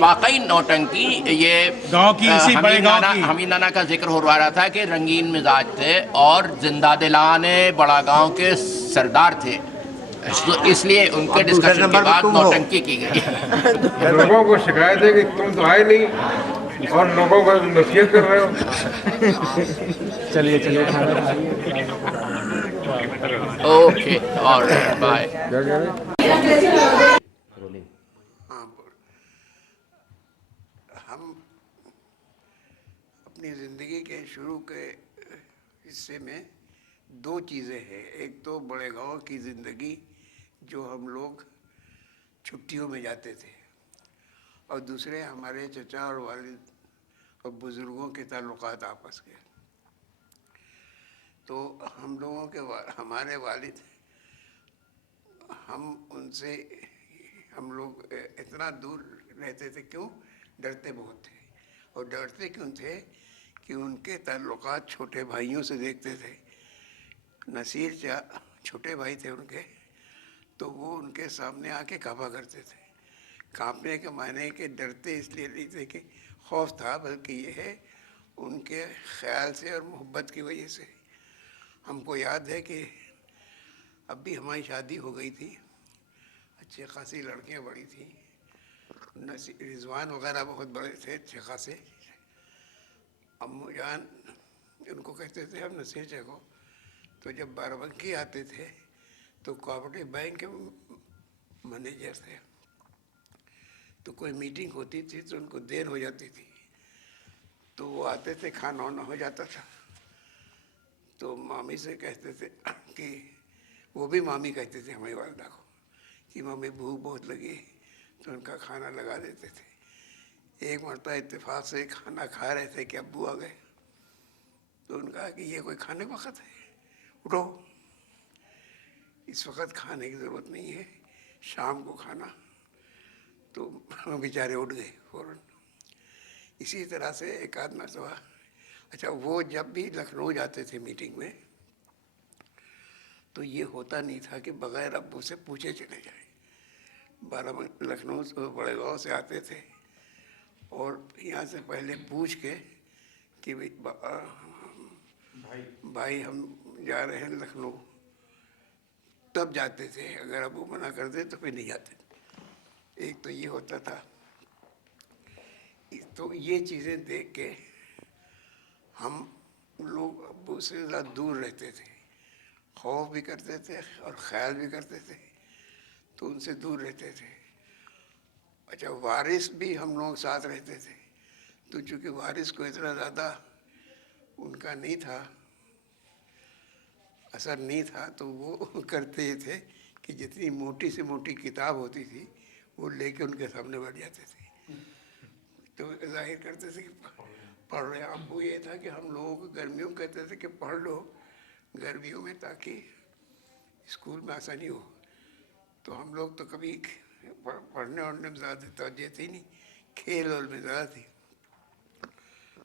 واقعی نوٹنکی یہ گاؤں کی اسی بڑے گاؤں کی حمید نانا کا ذکر ہو رہا تھا کہ رنگین مزاج تھے اور زندہ دلانے بڑا گاؤں کے سردار تھے، اس لیے ان کے ڈسکشن کے بعد نوٹنکی کی گئی. لوگوں کو شکایت ہے کہ تم تو آئے نہیں اور لوگوں کو نصیحت کر رہے ہو. چلیے چلیے اوکے آلرائٹ بائے. کیا کہہ رہے ہیں؟ ہم اپنی زندگی کے شروع کے حصے میں دو چیزیں ہیں. ایک تو بڑے گاؤں کی زندگی جو ہم لوگ چھٹیوں میں جاتے تھے، اور دوسرے ہمارے چچا اور والد اور بزرگوں کے تعلقات آپس کے. تو ہم لوگوں کے ہمارے والد، ہم لوگ اتنا دور رہتے تھے. کیوں؟ ڈرتے بہت تھے. اور ڈرتے کیوں تھے کہ ان کے تعلقات چھوٹے بھائیوں سے دیکھتے تھے. نصیر چھوٹے بھائی تھے ان کے، تو وہ ان کے سامنے آ کے کانپا کرتے تھے. کانپنے کے معنی کہ ڈرتے اس لیے نہیں تھے کہ خوف تھا، بلکہ یہ ہے ان کے خیال سے اور محبت کی وجہ سے. ہم کو یاد ہے کہ اب بھی ہماری شادی ہو گئی تھی، اچھی خاصی لڑکیاں بڑی تھیں، رضوان وغیرہ بہت بڑے تھے اچھے خاصے. امو جان ان کو کہتے تھے ہم نصیر چا کو. تو جب بارہ آتے تھے تو کوآپریٹو بینک کے مینیجر تھے. تو کوئی میٹنگ ہوتی تھی تو ان کو دیر ہو جاتی تھی، تو وہ آتے تھے، کھانا وانا ہو جاتا تھا. تو مامی سے کہتے تھے کہ وہ بھی مامی کہتے تھے ہماری والدہ کو کہ مامی بھوک بہت لگی، تو ان کا کھانا لگا دیتے تھے. ایک مرتبہ اتفاق سے کھانا کھا رہے تھے کہ ابو آ گئے. تو ان کہا کہ یہ کوئی کھانے وقت ہے، اٹھو، اس وقت کھانے کی ضرورت نہیں ہے، شام کو کھانا. تو بیچارے اٹھ گئے فوراً. اسی طرح سے ایک آدھ مرتبہ، اچھا وہ جب بھی لکھنؤ جاتے تھے میٹنگ میں تو یہ ہوتا نہیں تھا کہ بغیر ابو سے پوچھے چلے جائیں. لکھنؤ سے بڑے گاؤں سے آتے تھے اور یہاں سے پہلے پوچھ کے کہ بھائی ہم جا رہے ہیں لکھنؤ، تب جاتے تھے. اگر ابو منع کر دے تو پھر نہیں جاتے. ایک تو یہ ہوتا تھا. تو یہ چیزیں دیکھ کے ہم لوگ ابو سے زیادہ دور رہتے تھے، خوف بھی کرتے تھے اور خیال بھی کرتے تھے، تو ان سے دور رہتے تھے. اچھا وارث بھی ہم لوگ ساتھ رہتے تھے، تو چونکہ وارث کو اتنا زیادہ ان کا نہیں تھا، اثر نہیں تھا، تو وہ کرتے یہ تھے کہ جتنی موٹی سے موٹی کتاب ہوتی تھی وہ لے کے ان کے سامنے بیٹھ جاتے تھے. تو ظاہر کرتے تھے کہ پڑھ رہے ہیں. ابو یہ تھا کہ ہم لوگوں کو گرمیوں میں کہتے تھے کہ پڑھ لو گرمیوں میں تاکہ اسکول میں آسانی ہو. تو ہم لوگ تو کبھی پڑھنے وڑھنے میں زیادہ توجہ تھی نہیں، کھیل اور میں زیادہ تھی.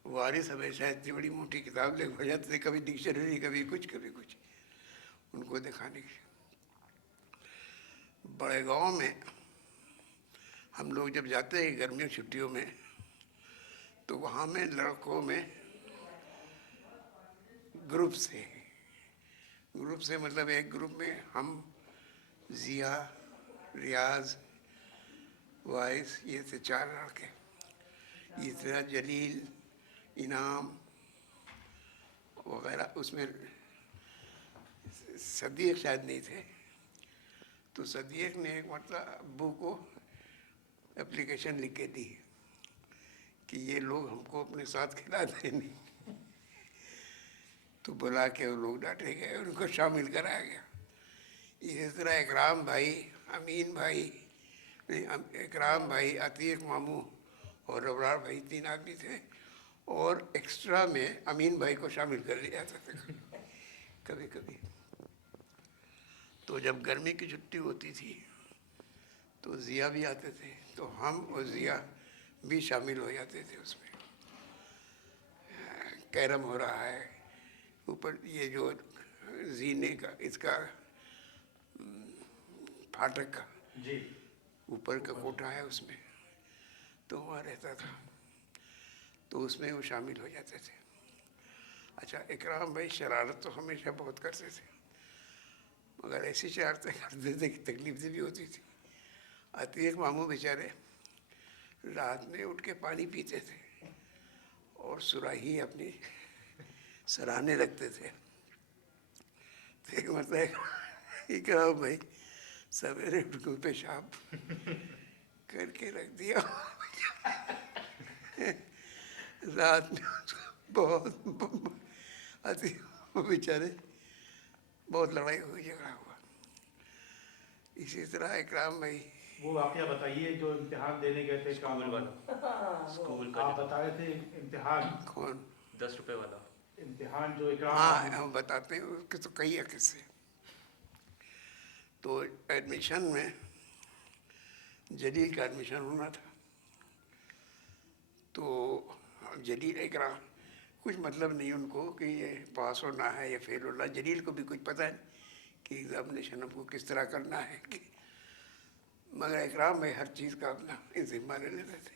وارث ہمیشہ اتنی بڑی موٹی کتاب لے کے بیٹھ جاتے تھے، کبھی ڈکشنری، کبھی کچھ ان کو دکھانے کے. بڑے گاؤں میں ہم لوگ جب جاتے ہیں گرمیوں چھٹیوں میں تو وہاں میں لڑکوں میں گروپ سے مطلب ایک گروپ میں ہم، ضیا، ریاض، وائس، یہ تھے 4 لڑکے. یہ طرح جلیل، انعام وغیرہ. اس میں صدیق شاید نہیں تھے. تو صدیق نے ایک مرتبہ ابو کو اپلیکیشن لکھ کے دی کہ یہ لوگ ہم کو اپنے ساتھ کھلاتے نہیں. تو بلا کے وہ لوگ ڈانٹے گئے، ان کو شامل کرایا گیا. اسی طرح اکرام بھائی، امین بھائی، اکرام بھائی، عتیق ماموں اور ابرار بھائی 3 آدمی تھے. اور ایکسٹرا میں امین بھائی کو شامل کر لیا جاتا تھا کبھی کبھی. تو جب گرمی کی چھٹی ہوتی تھی تو ضیا بھی آتے تھے، تو ہم اور ضیا بھی شامل ہو جاتے تھے. اس میں کیرم ہو رہا ہے، اوپر یہ جو زینے کا، اس کا پھاٹک کا اوپر کا کوٹھا ہے، اس میں تو وہاں رہتا تھا، تو اس میں وہ شامل ہو جاتے تھے۔ اچھا، اکرام بھائی شرارت تو ہمیشہ بہت کرتے تھے، مگر ایسی شرارتیں کرتے تھے کہ تکلیف بھی ہوتی تھی۔ عتیق ماموں بیچارے رات میں اٹھ کے پانی پیتے تھے اور سراہی اپنی سراہنے رکھتے تھے۔ تو ایک مرتبہ اکرام بھائی سویرے اٹھ کے پیشاب کر کے رکھ دیا، رات میں بہت وہ بیچارے بہت لڑائی ہوئی، جھگڑا ہوا۔ اسی طرح اکرام بھائی وہ واقعہ بتائیے جو امتحان دینے گئے تھے اسکول والا، اسکول کا آپ بتا رہے تھے امتحان، کون؟ 10 روپے والا امتحان جو اکرام، ہاں ہم بتاتے ہیں اس کے تو کئی قصے۔ تو ایڈمیشن میں جلیل کا ایڈمیشن ہونا تھا، تو جلیل اکرام کچھ مطلب نہیں ان کو کہ یہ پاس ہونا ہے یا فیل ہونا، جلیل کو بھی کچھ پتہ نہیں کہ ایگزامینیشن ہم کو کس طرح کرنا ہے، مگر اکرام میں ہر چیز کا اپنا ذمہ لے لیتے تھے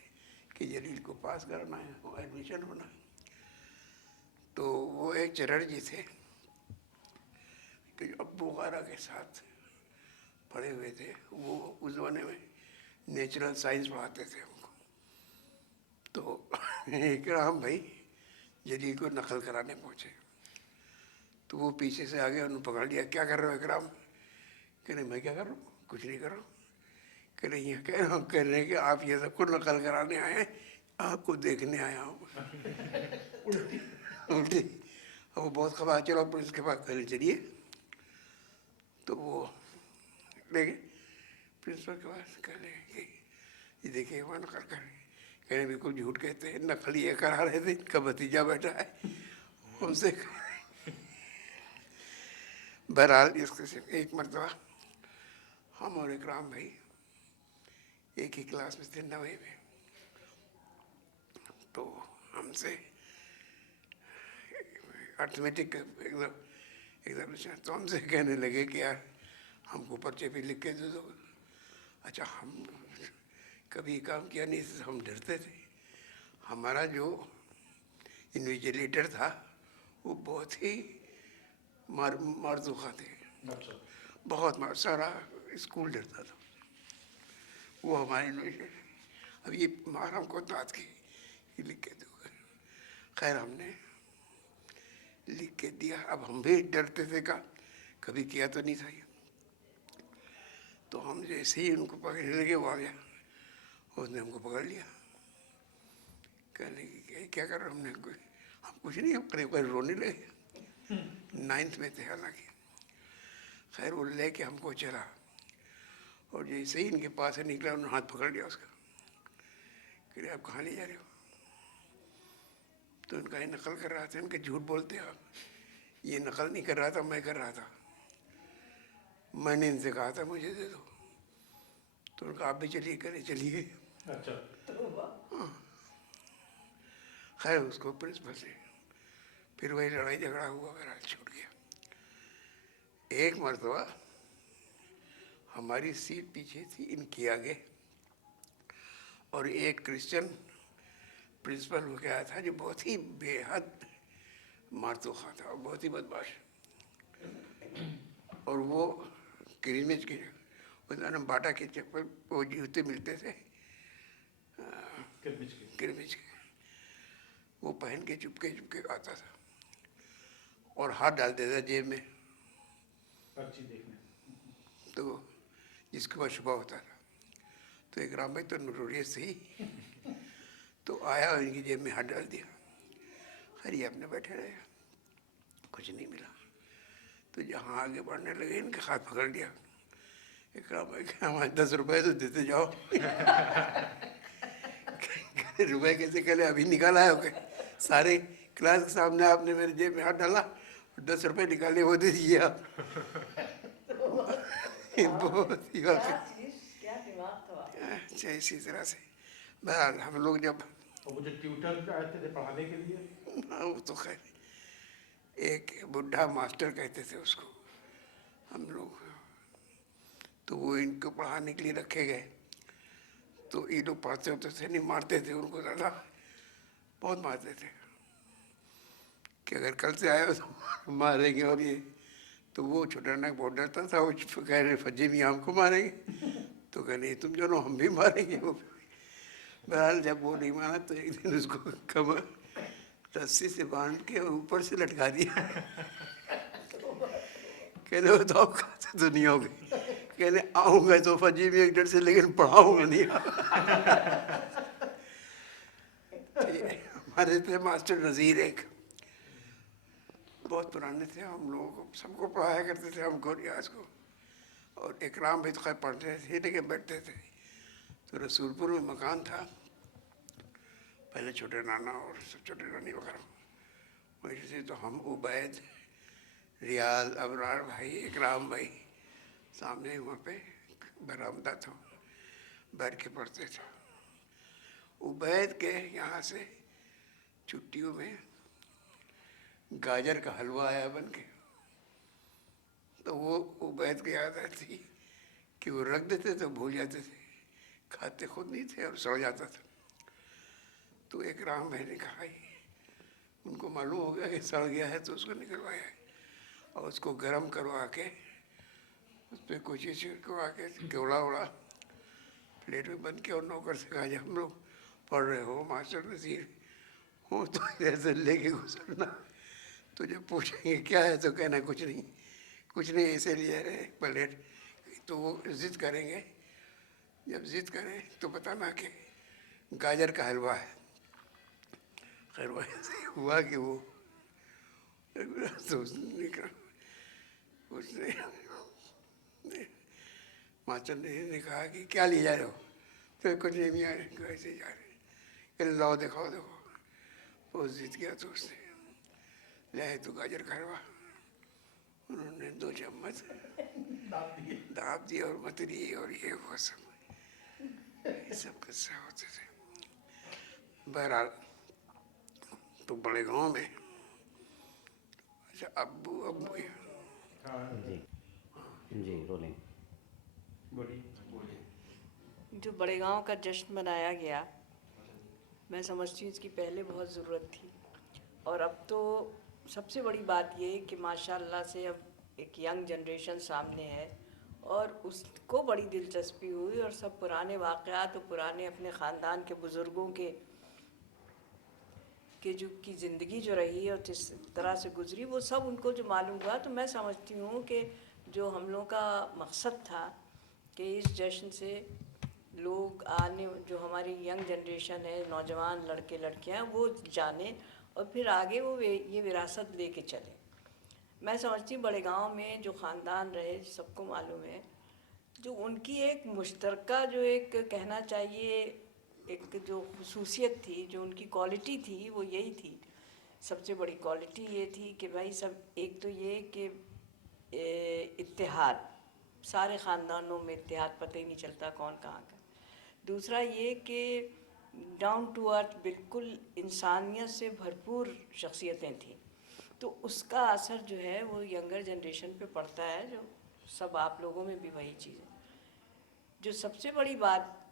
کہ جلیل کو پاس کرنا ہے، وہ ایڈمیشن ہونا ہے۔ تو وہ ایک چرڑ جی تھے کہ ابو غارہ کے ساتھ پڑھے ہوئے تھے، وہ اس زمانے میں نیچرل سائنس پڑھاتے تھے ہم کو۔ تو اکرام بھائی جلیل کو نقل کرانے پہنچے، تو وہ پیچھے سے آگے انہوں نے پکڑ لیا، کیا کر رہے ہو اکرام؟ کہہ رہے میں کیا کر رہا ہوں؟ کچھ نہیں کر رہا ہوں۔ کہہ رہے یہ کہہ رہا ہوں، کہہ رہے کہ آپ یہ سب کو نقل کرانے آئے ہیں، آپ کو دیکھنے آیا ہوں۔ الٹی وہ بہت خبر، چلو پولیس کے پاس کل چلیے۔ تو وہ لے گئے پرنسپل کے پاس، کہہ رہے کہ یہ دیکھیں وہ نقل کر رہے ہیں، کہہ رہے بالکل جھوٹ کہتے ہیں، نقل یہ کرا رہے تھے، ان کا بھتیجا بیٹھا ہے ہم سے۔ بہرحال اس قسم ایک مرتبہ ہم اور اکرام بھائی ایک ہی کلاس میں تھے، 9ویں میں، تو ہم سے ارتھمیٹک ایگزامینیشن، تو ہم سے کہنے لگے کہ یار ہم کو پرچے پہ لکھ کے دے دو۔ اچھا، ہم کبھی کام کیا نہیں تھا، ہم ڈرتے تھے۔ ہمارا جو انویجیلیٹر تھا وہ بہت ہی مردوخہ تھے، بہت سارا اسکول ڈرتا تھا وہ ہمارے انویجیلیٹر۔ اب یہ مار ہم کو دانت کی یہ لکھ کے دو گے، خیر ہم نے لکھ کے دیا۔ اب ہم بھی ڈرتے تھے، کبھی کیا تو نہیں تھا یہ۔ تو ہم جیسے ہی ان کو پکڑنے لگے وہ آ گیا، اس نے ہم کو پکڑ لیا، کہنے کہ کیا کر رہے ہم نے ہم کچھ نہیں، ہم قریب قریب رونے لگے، 9ویں میں تھے حالانکہ۔ خیر وہ لے کے ہم کو چلا، اور جیسے ہی ان کے پاس سے نکلا انہوں نے ہاتھ پکڑ لیا اس کا، کہ آپ کہاں لے جا رہے ہو؟ تو ان کا یہ نقل کر رہا تھا، ان کے جھوٹ بولتے آپ، یہ نقل نہیں کر رہا تھا، میں کر رہا تھا، میں نے ان سے کہا تھا مجھے دے دو۔ تو ان کا آپ بھی چلیے، کرے چلیے۔ خیر اس کو پرنسپل سے پھر وہی لڑائی جھگڑا ہوا، بہرحال چھوٹ گیا۔ ایک مرتبہ ہماری سیٹ پیچھے تھی، ان کی آگے، اور ایک کرسچن پرنسپل ہو کے آیا تھا جو بہت ہی بے حد مارتوخا تھا اور بہت ہی بدمعاش، اور وہ کرمچ کے باٹا کے چپل وہ جوتے ملتے تھے کرمچ کے، وہ پہن کے چپکے چپکے آتا تھا اور ہاتھ ڈالتے تھا جیب میں، تو جس کے بعد شبہ ہوتا تھا۔ تو اکرام بھائی تو نوٹوریس تھی، تو آیا اور ان کی جیب میں ہاتھ ڈال دیا۔ خیر یہ اپنے بیٹھے رہے، کچھ نہیں ملا۔ تو جہاں آگے بڑھنے لگے ان کے ہاتھ پکڑ لیا۔ اکرام بھائی کہ ہمارے 10 روپے تو دیتے جاؤ۔ روپے کیسے؟ کہلے ابھی نکالا ہے کہ سارے کلاس کے سامنے آپ نے میرے جیب میں ہاتھ ڈالا، 10 روپے نکالے وہ دے دیجیے آپ۔ بہت ہی اچھا، اسی طرح سے بہرحال ہم لوگ جب مجھے ٹیوٹر آتے تھے پڑھانے کے لیے، وہ تو خیر ایک بڈھا ماسٹر کہتے تھے اس کو ہم لوگ، تو وہ ان کو پڑھانے کے لیے رکھے گئے۔ تو یہ لوگ پڑھتے ہوتے تھے نہیں، مارتے تھے ان کو زیادہ، بہت مارتے تھے کہ اگر کل سے آئے ہو تو ماریں گے. اور یہ تو وہ چھوٹا ناک بہت ڈرتا تھا، وہ کہہ رہے فجی بھی ہم کو ماریں گے، تو کہہ رہے تم جو ہم بھی ماریں گے. بہرحال جب وہ نہیں مانا تو ایک دن اس کو کمر رسی سے باندھ کے اوپر سے لٹکا دیا. کہنے وہ تو آپ تو نہیں ہوگی، کہنے آؤں گا تو فجی بھی ایک ڈر سے، لیکن پڑھاؤں گا نہیں. ہمارے تھے ماسٹر نذیر، ایک بہت پرانے تھے، ہم لوگوں کو سب کو پڑھایا کرتے تھے، ہم کو ریاض کو. اور اکرام بھی تو خیر پڑھتے تھے لیکن بیٹھتے تھے. تو رسول پور میں مکان تھا، پہلے چھوٹے نانا اور سب چھوٹے نانی وغیرہ ویسے سے. تو ہم عبید، ریاض، ابرار بھائی، اکرام بھائی سامنے وہاں پہ برآمدہ تھا، بیٹھ کے پڑھتے تھے. عبید کے یہاں سے چھٹیوں میں گاجر کا حلوہ آیا بن کے، تو وہ عبید کی عادت تھی کہ وہ رکھ دیتے تو بھول جاتے تھے، کھاتے خود نہیں تھے اور سڑ جاتا تھا. تو اکرام بھائی نے کہا ان کو معلوم ہو گیا کہ سڑ گیا ہے، تو اس کو نکلوایا اور اس کو گرم کروا کے اس پہ کچھ چیز کروا کے کیوڑا وڑا پلیٹ میں بند کیا. اور نوکر سے کہا جب ہم لوگ پڑھ رہے ہو ماسٹر نذیر ہوں تو ادھر سے لے کے گزرنا، تو جب پوچھیں گے کیا ہے تو کہنا کچھ نہیں، کچھ نہیں، ایسے لے رہے پلیٹ. تو وہ ضد کریں گے، جب ضد کریں تو بتانا کہ گاجر کا حلوہ ہے. خیر ویسے ہوا کہ وہ تو اس نے ماسٹر نے کہا کہ کیا لے جا رہے ہو؟ تو کچھ نہیں بھی آ رہے، ایسے جا رہے. کہ لاؤ دکھاؤ دیکھو. وہ ضد کیا تو اس نے لے تو گاجر کا حلوہ. انہوں نے 2 چمچ داب دی اور متری اور یہ وہ سب قصہ ہوتے تھے. بہرحال تو بڑے گاؤں میں اچھا ابو جی رولنگ. جو بڑے گاؤں کا جشن منایا گیا، میں سمجھتی ہوں اس کی پہلے بہت ضرورت تھی. اور اب تو سب سے بڑی بات یہ کہ ماشاء اللہ سے اب ایک ینگ جنریشن سامنے ہے اور اس کو بڑی دلچسپی ہوئی، اور سب پرانے واقعات اور پرانے اپنے خاندان کے بزرگوں کے جو کی زندگی جو رہی اور جس طرح سے گزری وہ سب ان کو جو معلوم ہوا. تو میں سمجھتی ہوں کہ جو ہم لوگوں کا مقصد تھا کہ اس جشن سے لوگ آنے، جو ہماری ینگ جنریشن ہے، نوجوان لڑکے لڑکیاں، وہ جانیں اور پھر آگے وہ یہ وراثت لے کے چلیں. میں سمجھتی ہوں بڑے گاؤں میں جو خاندان رہے سب کو معلوم ہے، جو ان کی ایک مشترکہ جو ایک کہنا چاہیے ایک جو خصوصیت تھی، جو ان کی کوالٹی تھی، وہ یہی تھی. سب سے بڑی کوالٹی یہ تھی کہ بھائی سب، ایک تو یہ کہ اتحاد، سارے خاندانوں میں اتحاد، پتہ ہی نہیں چلتا کون کہاں کا. دوسرا یہ کہ ڈاؤن ٹو ارتھ، بالکل انسانیت سے بھرپور شخصیتیں تھیں. تو اس کا اثر جو ہے وہ ینگر جنریشن پہ پڑتا ہے، جو سب آپ لوگوں میں بھی وہی چیز ہے. جو سب سے بڑی بات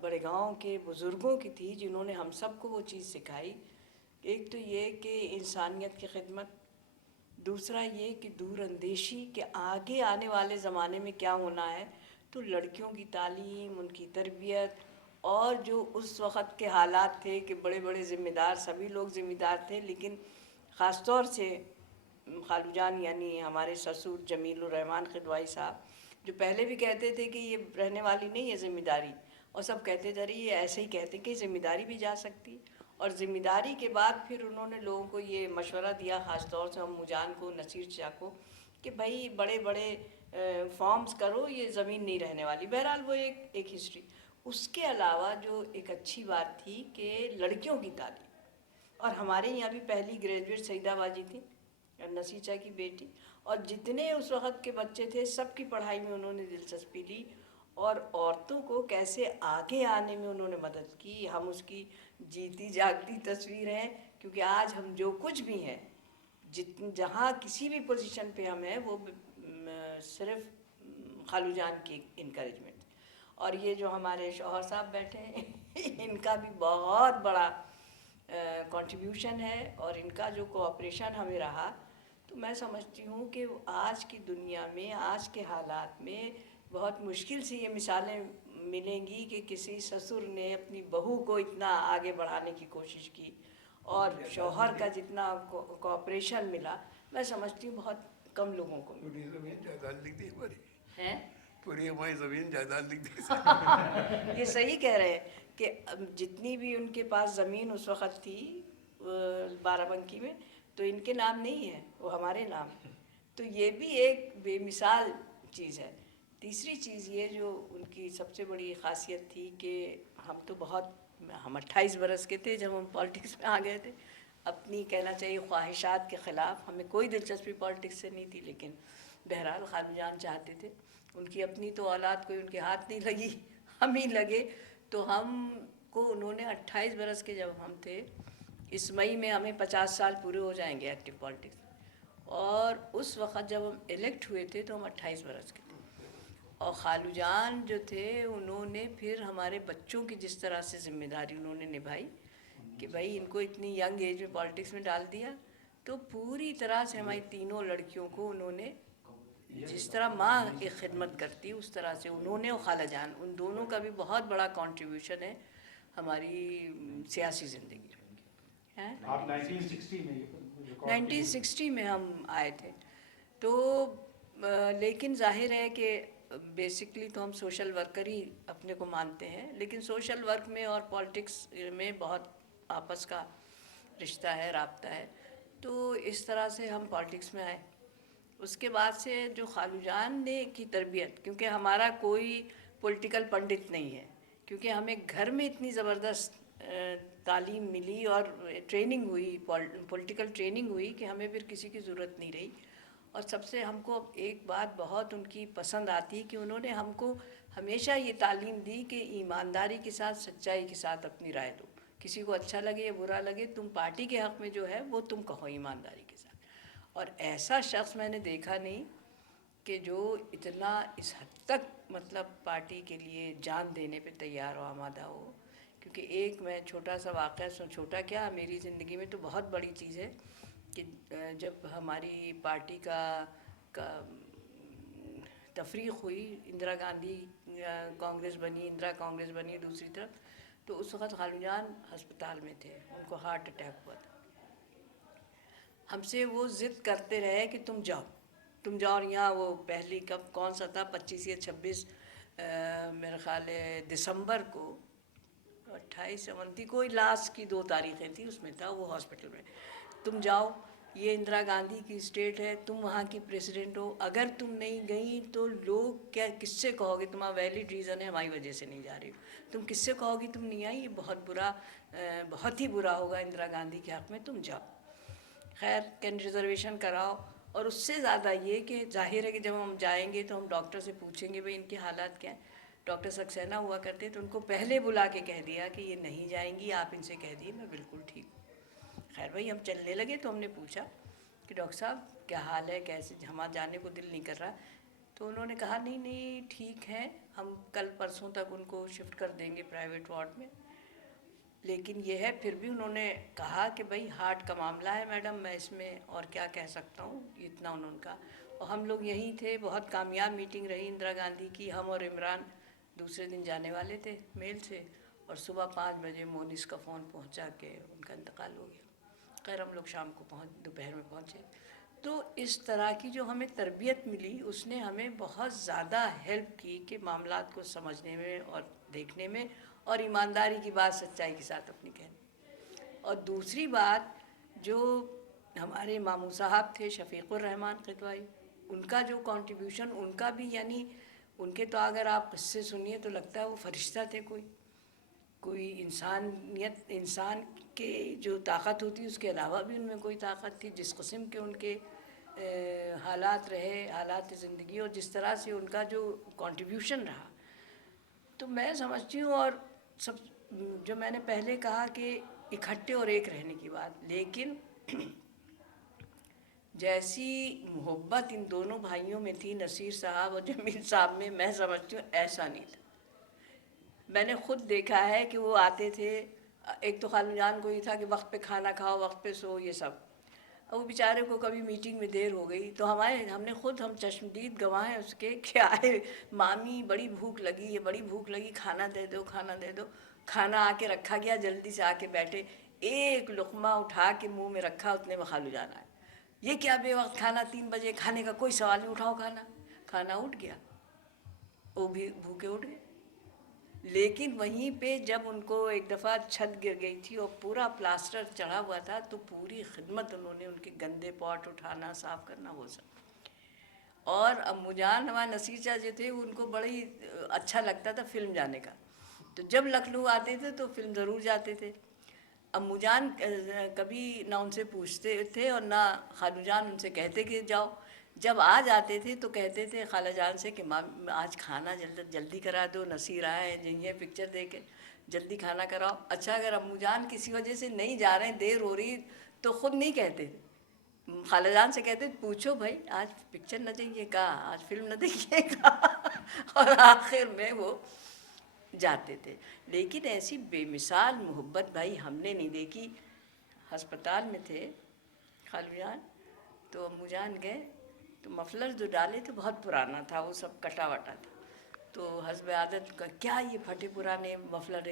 بڑے گاؤں کے بزرگوں کی تھی، جنہوں نے ہم سب کو وہ چیز سکھائی، ایک تو یہ کہ انسانیت کی خدمت، دوسرا یہ کہ دور اندیشی کہ آگے آنے والے زمانے میں کیا ہونا ہے. تو لڑکیوں کی تعلیم، ان کی تربیت، اور جو اس وقت کے حالات تھے کہ بڑے بڑے ذمہ دار، سبھی لوگ ذمہ دار تھے، لیکن خاص طور سے خالو جان یعنی ہمارے سسر جمیل الرحمن خدوائی صاحب، جو پہلے بھی کہتے تھے کہ یہ رہنے والی نہیں ہے ذمہ داری، اور سب کہتے تھے یہ ایسے ہی کہتے کہ ذمہ داری بھی جا سکتی. اور ذمہ داری کے بعد پھر انہوں نے لوگوں کو یہ مشورہ دیا، خاص طور سے امو جان کو، نصیر چچا کو، کہ بھائی بڑے بڑے فارمز کرو، یہ زمین نہیں رہنے والی. بہرحال وہ ایک ہسٹری. اس کے علاوہ جو ایک اچھی بات تھی کہ لڑکیوں کی تعلیم، اور ہمارے یہاں بھی پہلی گریجویٹ سعیدہ باجی تھی، نصیر چچا کی بیٹی، اور جتنے اس وقت کے بچے تھے سب کی پڑھائی میں انہوں نے دلچسپی لی، اور عورتوں کو کیسے آگے آنے میں انہوں نے مدد کی. ہم اس کی جیتی جاگتی تصویر ہیں، کیونکہ آج ہم جو کچھ بھی ہیں، جہاں کسی بھی پوزیشن پہ ہم ہیں، وہ صرف خالو جان کی انکریجمنٹ. اور یہ جو ہمارے شوہر صاحب بیٹھے ہیں ان کا بھی بہت بڑا کنٹریبیوشن ہے، اور ان کا جو کوآپریشن ہمیں رہا، تو میں سمجھتی ہوں کہ آج کی دنیا میں، آج کے حالات میں بہت مشکل سے یہ مثالیں ملیں گی کہ کسی سسر نے اپنی بہو کو اتنا آگے بڑھانے کی کوشش کی، اور شوہر کا جتنا کوآپریشن ملا، میں سمجھتی ہوں بہت کم لوگوں کو ملا پوری زمین جائیداد لکھ دی ہماری، ہے۔ پوری ہماری زمین جائیداد لکھ دی۔ یہ صحیح کہہ رہے ہیں کہ جتنی بھی ان کے پاس زمین اس وقت تھی بارہ بنکی میں، تو ان کے نام نہیں ہے، وہ ہمارے نام ہے۔ تو یہ بھی ایک بے مثال چیز ہے۔ تیسری چیز یہ جو ان کی سب سے بڑی خاصیت تھی کہ ہم 28 برس کے تھے جب ہم پالیٹکس میں آ گئے تھے، اپنی کہنا چاہیے خواہشات کے خلاف، ہمیں کوئی دلچسپی پالیٹکس سے نہیں تھی، لیکن بہرحال خالو جان چاہتے تھے، ان کی اپنی تو اولاد کوئی ان کے ہاتھ نہیں لگی، ہم ہی لگے، تو ہم کو انہوں نے 28 برس کے جب ہم تھے، اس مئی میں ہمیں 50 سال پورے ہو جائیں گے ایکٹیو پالیٹکس میں، اور اس وقت جب ہم الیکٹ ہوئے تھے تو ہم 28 برس کے تھے، اور خالو جان جو تھے انہوں نے پھر ہمارے بچوں کی جس طرح سے ذمہ داری انہوں نے نبھائی کہ بھائی ان کو اتنی ینگ ایج میں پالیٹکس میں ڈال دیا، تو پوری طرح سے ہماری تینوں لڑکیوں کو انہوں نے جس طرح ماں کی خدمت کرتی اس طرح سے انہوں نے، اور خالہ جان، ان دونوں کا بھی بہت بڑا کنٹریبیوشن ہے ہماری سیاسی زندگی میں۔ آپ 1960 میں یہ 1960 میں ہم آئے تھے، تو لیکن ظاہر ہے کہ بیسکلی تو ہم سوشل ورکر ہی اپنے کو مانتے ہیں، لیکن سوشل ورک میں اور پالیٹکس میں بہت آپس کا رشتہ ہے، رابطہ ہے، تو اس طرح سے ہم پالیٹکس میں آئے۔ اس کے بعد سے جو خالو جان نے کی تربیت، کیونکہ ہمارا کوئی پولیٹیکل پنڈت نہیں ہے، کیونکہ ہمیں گھر میں اتنی زبردست تعلیم ملی اور ٹریننگ ہوئی، پولیٹیکل ٹریننگ ہوئی کہ ہمیں پھر کسی کی ضرورت نہیں رہی۔ اور سب سے ہم کو ایک بات بہت ان کی پسند آتی کہ انہوں نے ہم کو ہمیشہ یہ تعلیم دی کہ ایمانداری کے ساتھ، سچائی کے ساتھ اپنی رائے دو، کسی کو اچھا لگے یا برا لگے، تم پارٹی کے حق میں جو ہے وہ تم کہو ایمانداری کے ساتھ۔ اور ایسا شخص میں نے دیکھا نہیں کہ جو اتنا اس حد تک مطلب پارٹی کے لیے جان دینے پہ تیار و آمادہ ہو۔ کیونکہ ایک میں چھوٹا سا واقعہ چھوٹا کیا، میری زندگی میں تو بہت بڑی چیز ہے کہ جب ہماری پارٹی کا تفریق ہوئی، اندرا گاندھی کانگریس بنی، اندرا کانگریس بنی دوسری طرف، تو اس وقت خالو جان ہسپتال میں تھے، ان کو ہارٹ اٹیک ہوا تھا۔ ہم سے وہ ضد کرتے رہے کہ تم جاؤ، اور یہاں وہ پہلی کون سا تھا 25 یا 26 میرے خیال ہے دسمبر کو، 28 29 کوئی لاسٹ کی 2 تاریخیں تھی، اس میں تھا وہ ہاسپٹل میں، تم جاؤ، یہ اندرا گاندھی کی اسٹیٹ ہے، تم وہاں کی پریزیڈنٹ ہو، اگر تم نہیں گئی تو لوگ کیا کس سے کہو گے، تمہارا ویلڈ ریزن ہے ہماری وجہ سے نہیں جا رہی ہو، تم کس سے کہو گی تم نہیں آئی، یہ بہت ہی برا ہوگا اندرا گاندھی کے حق میں، تم جاؤ۔ خیر ریزرویشن کراؤ، اور اس سے زیادہ یہ کہ ظاہر ہے کہ جب ہم جائیں گے تو ہم ڈاکٹر سے پوچھیں گے بھئی ان کے حالات کیا ہیں۔ ڈاکٹر سکسینہ ہوا کرتے تو ان کو پہلے بلا کے کہہ دیا کہ یہ نہیں جائیں گی، آپ ان سے کہہ دیے میں بالکل ٹھیک ہوں۔ خیر بھائی ہم چلنے لگے تو ہم نے پوچھا کہ ڈاکٹر صاحب کیا حال ہے، کیسے، ہمارا جانے کو دل نہیں کر رہا، تو انہوں نے کہا نہیں ٹھیک ہے، ہم کل پرسوں تک ان کو شفٹ کر دیں گے پرائیویٹ وارڈ میں۔ لیکن یہ ہے پھر بھی انہوں نے کہا کہ بھئی ہارٹ کا معاملہ ہے میڈم، میں اس میں اور کیا کہہ سکتا ہوں، اتنا انہوں نے کہا۔ اور ہم لوگ یہیں تھے، بہت کامیاب میٹنگ رہی اندرا گاندھی کی، ہم اور عمران دوسرے دن جانے والے تھے میل سے، اور صبح 5 بجے مونس کا فون پہنچا کہ ان کا انتقال ہو گیا۔ خیر ہم لوگ شام کو دوپہر میں پہنچے۔ تو اس طرح کی جو ہمیں تربیت ملی اس نے ہمیں بہت زیادہ ہیلپ کی کہ معاملات کو سمجھنے میں اور دیکھنے میں، اور ایمانداری کی بات سچائی کے ساتھ اپنی کہنے۔ اور دوسری بات جو ہمارے ماموں صاحب تھے شفیق الرحمان قدوائی، ان کا جو کنٹریبیوشن، ان کا بھی یعنی ان کے تو اگر آپ قصے سنیے تو لگتا ہے وہ فرشتہ تھے، کوئی انسان کے جو طاقت ہوتی اس کے علاوہ بھی ان میں کوئی طاقت تھی، جس قسم کے ان کے حالات رہے، حالات زندگی، اور جس طرح سے ان کا جو کنٹریبیوشن رہا، تو میں سمجھتی ہوں، اور سب جو میں نے پہلے کہا کہ اکٹھے اور ایک رہنے کی بات، لیکن جیسی محبت ان دونوں بھائیوں میں تھی، نصیر صاحب اور جمیل صاحب میں سمجھتی ہوں ایسا نہیں تھا۔ میں نے خود دیکھا ہے کہ وہ آتے تھے، ایک تو خالو جان کو یہ تھا کہ وقت پہ کھانا کھاؤ، وقت پہ سو، یہ سب. اب وہ بیچارے کو کبھی میٹنگ میں دیر ہو گئی تو ہم چشمدید گواہ ہیں اس کے کہ آئے، مامی بڑی بھوک لگی ہے، بڑی بھوک لگی، کھانا دے دو، کھانا دے دو. کھانا آ کے رکھا گیا، جلدی سے آ کے بیٹھے، ایک لقمہ اٹھا کے منہ میں رکھا، اتنے میں خالو جان آئے. یہ کیا بے وقت کھانا، 3 بجے کھانے کا کوئی سوال نہیں، اٹھاؤ کھانا. کھانا اٹھ گیا، وہ بھی بھوکے اٹھ گئے. لیکن وہیں پہ جب ان کو ایک دفعہ چھت گر گئی تھی اور پورا پلاسٹر چڑھا ہوا تھا تو پوری خدمت انہوں نے، ان کے گندے پاٹ اٹھانا، صاف کرنا، وہ سب. اور امو جان، ہمارے نصیر چچا جو تھے، ان کو بڑی اچھا لگتا تھا فلم جانے کا، تو جب لکھنؤ آتے تھے تو فلم ضرور جاتے تھے. امو جان کبھی نہ ان سے پوچھتے تھے اور نہ خالو جان ان سے کہتے کہ جاؤ. جب آ جاتے تھے تو کہتے تھے خالہ جان سے کہ ماں آج کھانا جلدی کرا دو، نصیر آئے ہیں، یہ پکچر دیکھے، جلدی کھانا کراؤ. اچھا اگر امو جان کسی وجہ سے نہیں جا رہے ہیں، دیر ہو رہی، تو خود نہیں کہتے، خالہ جان سے کہتے پوچھو بھائی آج پکچر نہ دیکھیے گا، آج فلم نہ دیکھیے گا. اور آخر میں وہ جاتے تھے. لیکن ایسی بے مثال محبت بھائی ہم نے نہیں دیکھی. ہسپتال میں تھے خالو جان تو امو جان گئے تو مفلر جو ڈالے تھے بہت پرانا تھا، وہ سب کٹا وٹا تھا. تو حسب عادت کا کیا یہ پھٹے پرانے مفلر